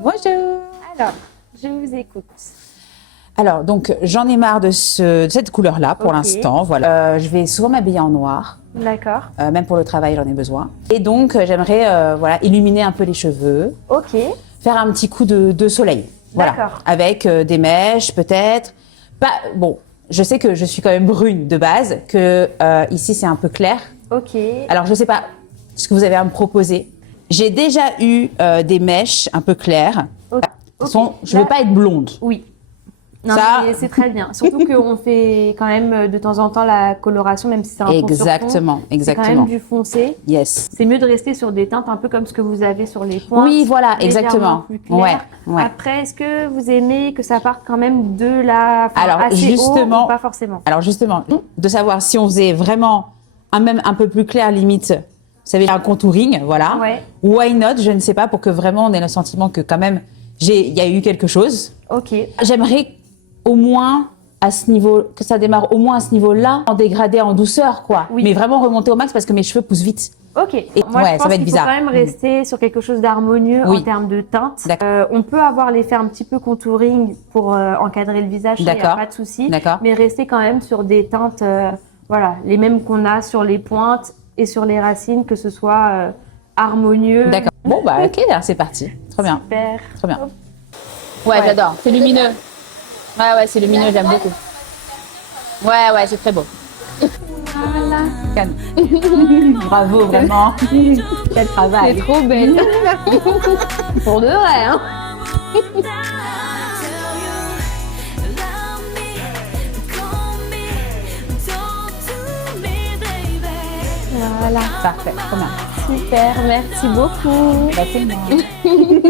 Bonjour. Alors, je vous écoute. Alors, donc, j'en ai marre de cette couleur-là pour l'instant. Voilà. Je vais souvent m'habiller en noir. D'accord. Même pour le travail, j'en ai besoin. Et donc, j'aimerais voilà, illuminer un peu les cheveux. Ok. Faire un petit coup de soleil. Voilà. D'accord. Avec des mèches, peut-être. Pas, bon, je sais que je suis quand même brune de base, que ici, c'est un peu clair. Ok. Alors, je ne sais pas ce que vous avez à me proposer. J'ai déjà eu des mèches un peu claires. Ok. De toute façon, je ne veux pas être blonde. Oui. Non, Ça- mais c'est très bien. Surtout qu'on fait quand même de temps en temps la coloration, même si c'est un fond sur fond. Exactement, C'est exactement. quand même du foncé. Yes. C'est mieux de rester sur des teintes un peu comme ce que vous avez sur les pointes. Oui, voilà, légèrement exactement. plus claires. Ouais. Après, est-ce que vous aimez que ça parte quand même de la Alors, assez justement- haut ou pas forcément? Alors justement, de savoir si on faisait vraiment même un peu plus clair, limite, vous savez, un contouring, voilà. Ouais. Why not, je ne sais pas, pour que vraiment on ait le sentiment que quand même, il y a eu quelque chose. Ok. J'aimerais au moins à ce niveau, que ça démarre au moins à ce niveau-là, en dégradé, en douceur, quoi. Oui. Mais vraiment remonter au max parce que mes cheveux poussent vite. Ok. Moi, ouais, je ça pense va être qu'il bizarre. faut quand même rester sur quelque chose d'harmonieux Oui. en termes de teinte. D'accord. On peut avoir l'effet un petit peu contouring pour encadrer le visage, il n'y a D'accord. pas de souci. D'accord. Mais rester quand même sur des teintes, voilà, les mêmes qu'on a sur les pointes et sur les racines, que ce soit harmonieux. D'accord. Bon, bah, ok, alors c'est parti. Trop bien. Super. Trop bien. Hop. Ouais, Ouais. j'adore. C'est lumineux. Ouais, c'est lumineux, j'aime beaucoup. Ouais, c'est très beau. Voilà. Cannes. Bravo, vraiment. Quel travail. C'est trop belle. Pour de vrai, hein. Voilà. Parfait, trop bien. Super. Merci beaucoup. Bah, c'est moi.